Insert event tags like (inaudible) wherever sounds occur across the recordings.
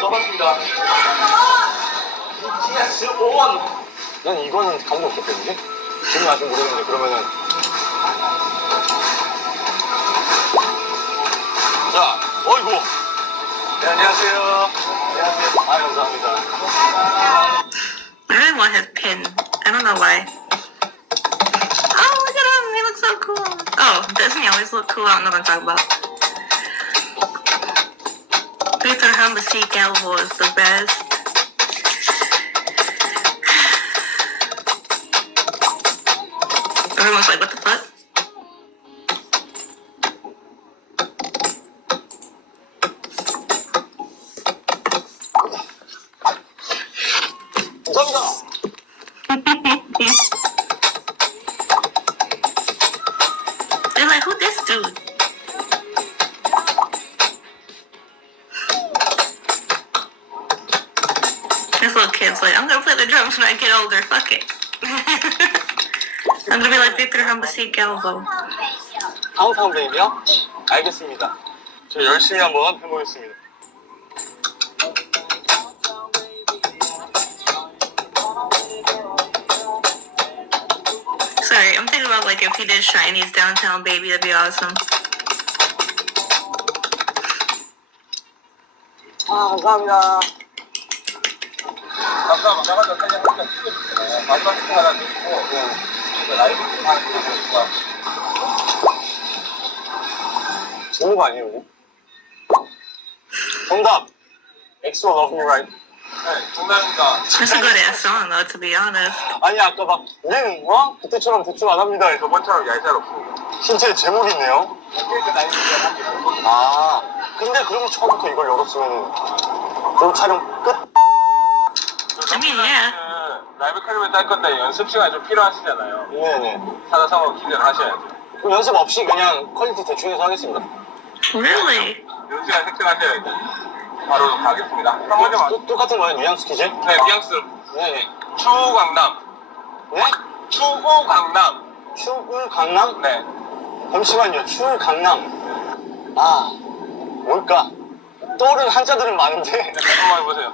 넣어봤습니다. BTS 5원. 난 이거는 감도 없겠는데? 지금 아직 모르겠는데, 그러면은. 자, 어이구. 네, 안녕하세요. 안녕하세요. 아, 감사합니다. I really want his pin. I don't know why. Oh, look at him. He looks so cool. Oh, doesn't he always look cool? I don't know what I'm talking about. Victor Humbacy Galvo is the best. Everyone's like, what the fuck? 감사합니다. They're like, who this dude? This little kid's like, I'm gonna play the drums when I get older. Fuck it. (laughs) I'm gonna be like Victor Humbacy Galvo. 다운타운 베이비요? 알겠습니다. 저 열심히 한번 해보겠습니다. Sorry, I'm thinking about like if he did Shiny's Downtown Baby, that'd be awesome. 아, 감사합니다. 잠깐만 나가서 그냥 한번 찍어주세요. 마지막 스팅 하나 드리고 이제 라이브 좀 하는 거 보니까 좋은 거 아니에요, 이거? 정답! 엑소 Love Me Right. 네, 정답입니다. That's a good ass song though, to be honest. 아니, 아까 막, 뭐? 그때처럼 대충 안 합니다. 해서 저번처럼 얄짤없습니다. 힌트에 제목이 있네요. 라이브. 아, 근데 그러면 처음부터 이걸 열었으면, 그럼 촬영 끝? Mean, yeah. 라이브 클립을 딸 건데 연습 시간이 좀 필요하시잖아요. 네네. 사자성어 기대를 하셔야죠. 그럼 연습 없이 그냥 퀄리티 대충 해서 하겠습니다. Really? 시간 획득하셔야죠. 바로 가겠습니다. 한 번째 만 똑- 똑같은 거예요, 뉘앙스 퀴즈? 네, 뉘앙스. 네네. 추후 강남. 네? 추후 강남. 추울 강남? 네. 잠시만요, 추울 강남. 아, 뭘까? 떠오르는 한자들은 많은데, 네, 한번 해보세요.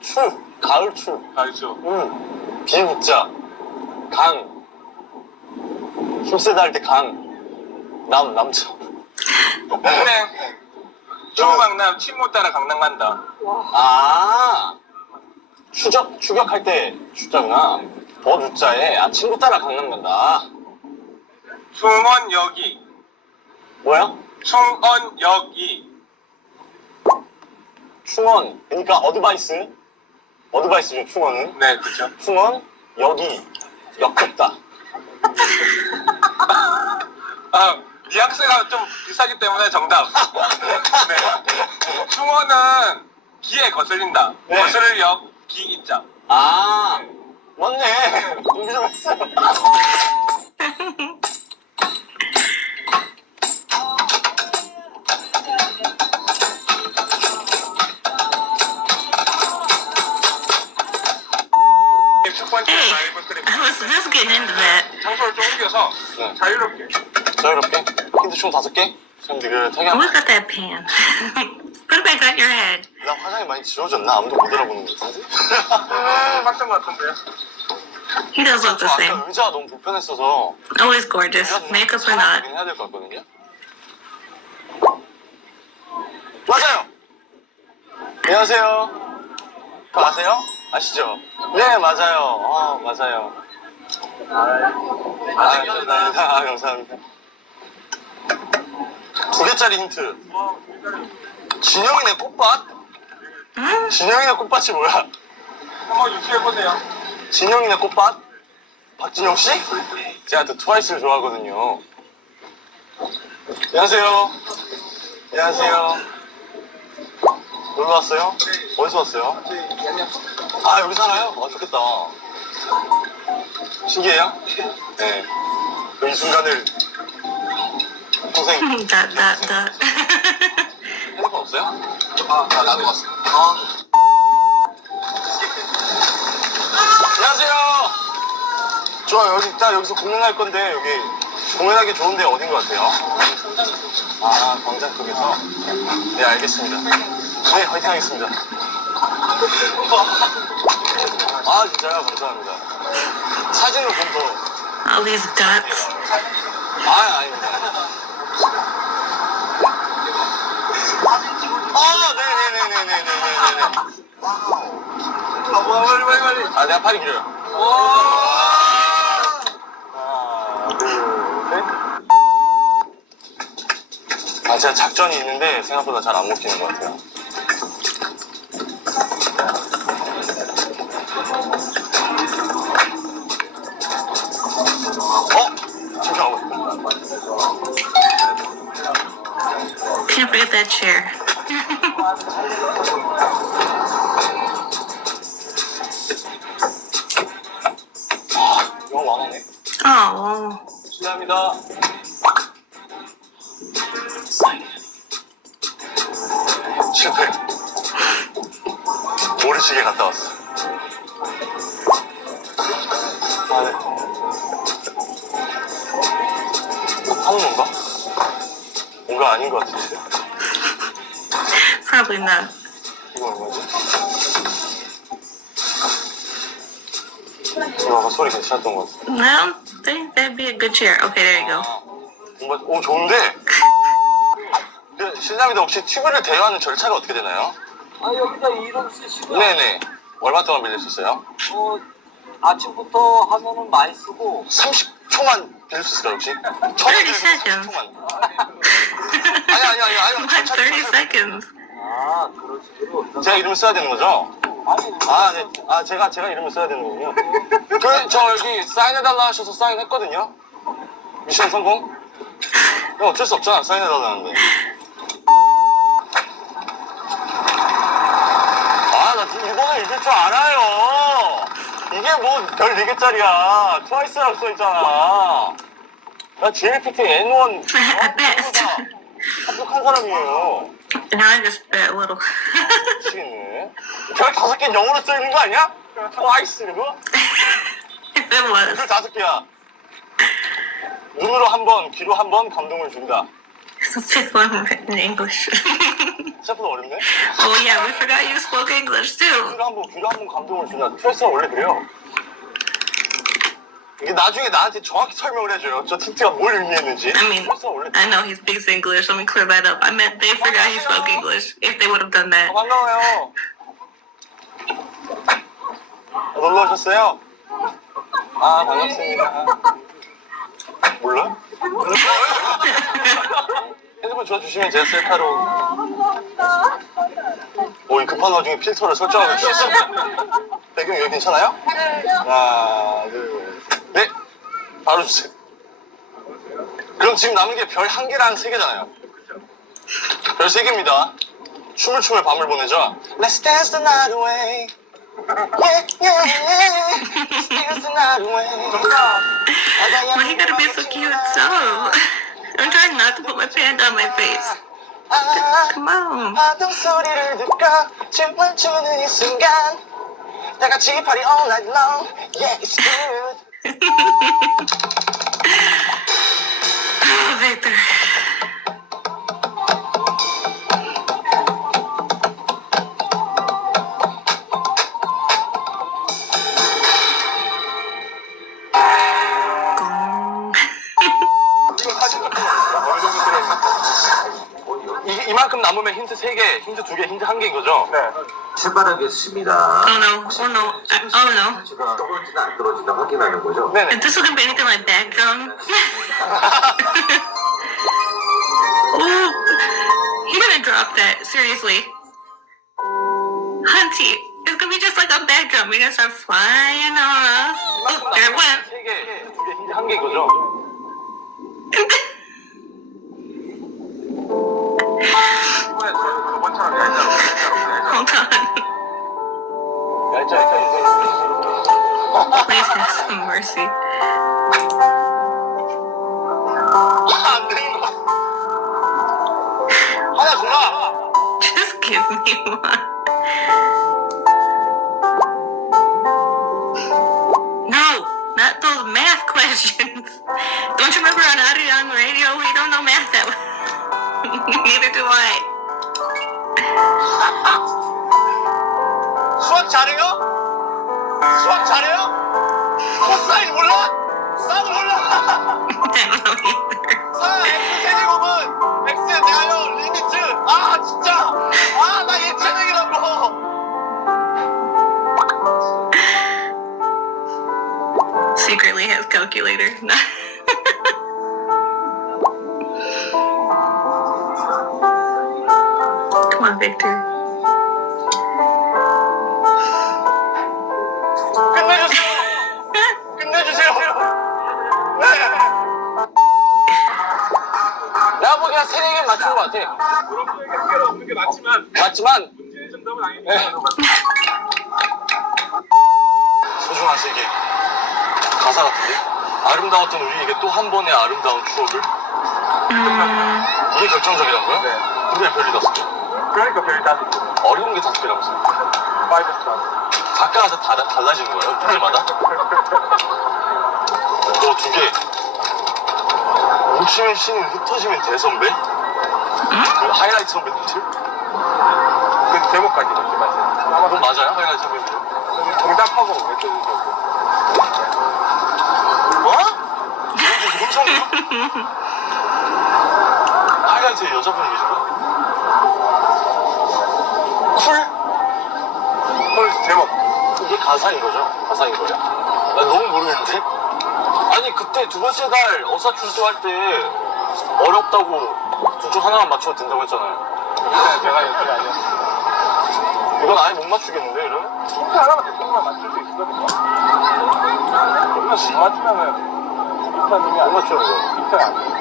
추, 가을 추, 알죠. 음, 비국자, 강, 힘세다 할 때 강, 남, 남자. 은행. 추후 강남. 친못 따라 강남 간다. 아, 추적, 추격할 때 추자구나. 버 주자에, 아, 친구 따라 강남 간다. 충원역이. 뭐야? 충원역이. 충원, 그러니까 어드바이스. 어드바이스죠, 충원은. 네, 그렇죠. 충원, 여기, 역겹다. 아, 뉘앙스가 좀 비싸기 때문에 정답. 네. 충원은 기에 거슬린다. 네. 거슬 역, 기, 입자. 아, 맞네. 공부 좀 했어요. 번째 라이브 클립. I was just getting into that. 장소를 좀 옮겨서 네. 자유롭게. 자유롭게. 힌트 총 다섯 개? 참 느긋하게 하면. got that pen? Put it back on your head. 나 화장이 많이 지워졌나? 아무도 못 알아보는 것 같은데? 맞던 것 같은데요. He does look 저 the same. 아까 의자가 너무 불편했어서 Always gorgeous. Makeup or not. 해야 될 것 같거든요? 맞아요! 안녕하세요. 저 아세요? 아시죠? 네, 맞아요. 어, 맞아요. 아, 감사합니다. (laughs) 아, 감사합니다. 두 개짜리 힌트. 진영이네 꽃밭? 진영이네 꽃밭이 뭐야? 한번 유추해보세요. 진영이네 꽃밭? 박진영 씨? 제가 또 트와이스를 좋아하거든요. 안녕하세요. 안녕하세요. 놀러 왔어요? 어디서 왔어요? 아, 여기 살아요? 아, 좋겠다. 신기해요? 네. 그이 순간을 평생 dot dot dot. 핸드폰 없어요? 아, 아 나도 왔어요. 아. 안녕하세요. 좋아요. 여기 딱 여기서 공연할 건데 여기 공연하기 좋은 데 어딘 것 같아요? 아, 광장 쪽에서. 네, 알겠습니다. 네, 화이팅 하겠습니다. 아 진짜요? 감사합니다. 사진으로 본 거. All these dots. 아 아닙니다. 아 네네네네네네네네. 아, 뭐, 빨리, 빨리, 빨리. 아 내가 팔이 길어요. 하나 둘 셋. 아 제가 작전이 있는데 생각보다 잘 안 먹히는 것 같아요. That chair. 이거 왕하네. oh. 실례합니다. 실패. 모래시계 갔다 왔어. 아, 네. 건가? 뭔가 아닌 것 같은데. 이거 얼마지? 이거 아까 소리 괜찮았던 것 같아. I don't think that'd be a good chair. Okay, there you go. 뭔가, 오, 좋은데? 그, 실례합니다. 혹시 튜브를 대여하는 절차가 어떻게 되나요? 아, 여기다 이름 쓰시고. 네네. 얼마 동안 빌릴 수 있어요? 어, 아침부터 하면은 많이 쓰고. 30초만 빌릴 수 있을까요, 혹시? (laughs) 30 seconds. 30초만. 아니, 아니, 아니, 아니. What? 절차 30 절차. seconds. 아, 그런 식으로. 제가 이름을 써야 되는 거죠? 아니, 아, 네. 아, 제가, 제가 이름을 써야 되는군요. 그, 저 여기 사인해달라 하셔서 사인했거든요? 미션 성공? 이거 어쩔 수 없잖아, 사인해달라는데. 아, 나 일본어 읽을 줄 알아요! 이게 뭐, 별 4개짜리야. 트와이스라고 써있잖아. 나 JLPT N1. At best. 합격한 사람이에요. Now I just bet a little. 미치겠네. 별 다섯 개 영어로 써 있는 거 아니야? 트와이스 이거? if it was. 별 다섯 개야. 눈으로 한 번, 귀로 한 번 감동을 준다. The fifth one written in English. 생각보다 어렵네. oh yeah, we forgot you spoke English too. 눈으로 한 번, 귀로 한 번 감동을 준다. 트와이스가 원래 그래요. 이게 나중에 나한테 정확히 설명을 해줘요. 저 틴트가 뭘 의미했는지. I mean, 원래 I know he speaks English. Let me clear that up. I meant they forgot he spoke English. If they would have done 아, that. 반가워요. 아, 놀러 오셨어요? 아, 반갑습니다. 몰라? 핸드폰 줘주시면 제가 셀카로. 오, 이 급한 와중에 필터를 설정하고 주셨어. 배경 여기 괜찮아요? 네. 바로 주세요. 그럼 지금 남은 게 별 한 개랑 세 개잖아요. 별 세 개입니다. 춤을 추며 밤을 보내죠. Let's dance the night away. Yeah, yeah. Let's dance the night away. Why you gotta be so cute? So, I'm trying not to put my panda on my face. 아, Come on. 파도 소리를 듣고 춤을 추는 이 순간 다 같이 party all night long. Yeah, it's good. 이만큼 남으면 힌트 3개, 힌트 2개, 힌트 1개인 거죠? 네. 해바라기였습니다. Oh no, oh no, uh, oh no. 제가 떨어지나 안 떨어지나 확인하는 거죠. 네네. If this wouldn't be anything like that drum. oh, he gonna drop that, seriously. Hunty, it's gonna be just like a bad drum. You're gonna start flying off. Oh, there it went. 3개, 힌트 2개, 힌트 1개인 거죠? Please have some mercy. 안 되는 거. 하나 줘라. Just give me one. (laughs) No, not those math questions. Don't you remember on Adrian Radio? We don't know math that well. (laughs) Neither do I. (laughs) 수학 잘해요? 수학 잘해요? 코사인 몰라? 나도 몰라. 4 x 세제곱은 x에 대하여 리미트. 아 진짜. 아 나 예체능이라고. Secretly has calculator. Come on, Victor. 내가 보기엔 세네 개 맞춘 것 같아. 그런 표현이 없는 게 맞지만 맞지만 문제의 정답은 아닙니다. 소중한 세계 가사 같은데 아름다웠던 우리에게 또 한 번의 아름다운 추억을 Mm, 이게 결정적이란 거야? 네. 근데 별이 다섯 개 그러니까 별이 다섯 개. 어려운 게 다섯 개라면서 파이브 스타. 각각마다 다, 달라지는 거예요 문제마다 (laughs) 너 두개 뭉치면 신인 흩어지면 대선배 그 하이라이트 선배님들 그 제목까지 이렇게 맞아요. 그건 맞아요 하이라이트 선배님들 정답하고 외쳐주죠. 뭐? 이런 음성이요? (laughs) 하이라이트에 여자분이 계신 거야? 쿨? 헐 제목. 이게 가사인 거죠? 가사인 거예요? 난 너무 모르겠는데? 아니 그때 두 번째 달 어사 출소할 때 어렵다고 둘 중 하나만 맞춰도 된다고 했잖아요 그냥 제가 연습이 아니었어요. 이건 아예 못 맞추겠는데 이러면? 힌트 하나만 대충만 맞출 수 있거든요. 이거 못 맞추면은 못안 맞춰요 이거 빅터 아니에요.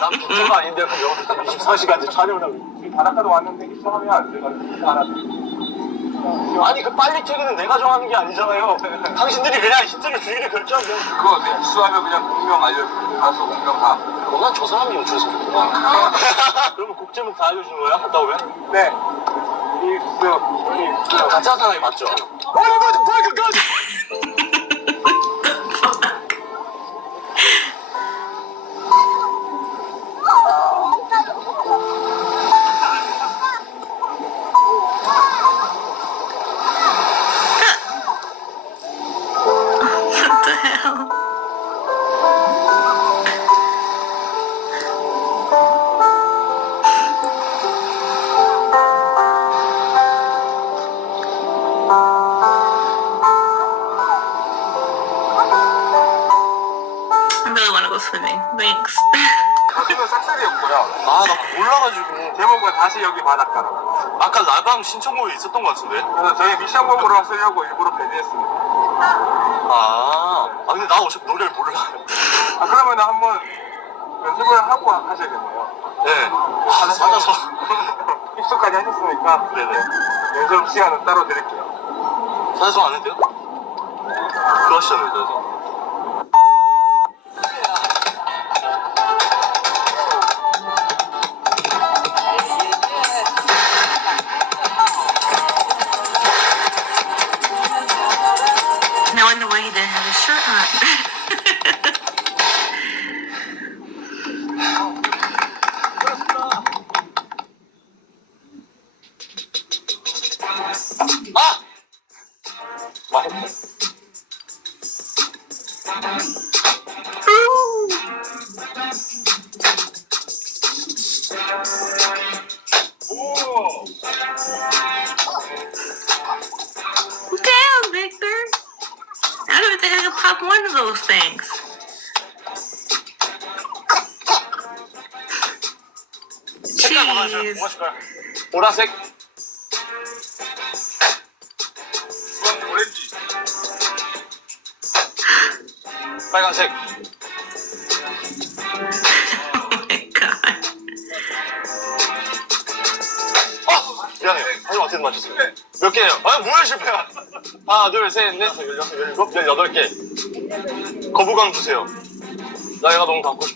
난 빅터가 아닌데 그럼 여기서 24시간째 촬영을 하고 있어. 지금 바닷가로 왔는데 힌트 하면 안 돼가지고 하나 아니 그 빨리 퇴근은 내가 정하는 게 아니잖아요 (laughs) 당신들이 그냥 주기를 결정한 거야 그거 어때? 수하면 그냥 공명 알려주고 가수 공명 다. 어, 난저 사람이 연출했으면 좋겠다 (laughs) 그러면 곡 제목 다 알려주는 거야? 갔다 오면? 네. 입수, 입수. 같이 나타나게 맞죠? 어 뭐야 그까지 swimming. Thanks. 가수는 싹싹이었고요. 아 나 몰라가지고 제목은 다시 여기 바닷가로. 아까 라방 신청곡에 있었던 것 같은데 그래서 저희 미션곡으로 쓰려고 일부러 배제했습니다. 아, 아 근데 나 어차피 노래를 몰라 아, 그러면 한번 연습을 하고 하셔야겠네요. 네 찾아서 입수까지 하셨으니까 네네 연습 시간은 따로 드릴게요. 찾아서 안 해도요? 그러시잖아요 그래서 he didn't 색깔. 뭐가 색깔? 보라색? 이건 오렌지. 빨간색? Oh my god. 아! 미안해요 하지만 어떻게 맞췄어요? 몇 개예요? 아 뭐야 실패야 하나 둘 셋 넷 다섯 열여섯 열일곱 열여덟 개 거부감 주세요 나 얘가 너무 갖고 싶어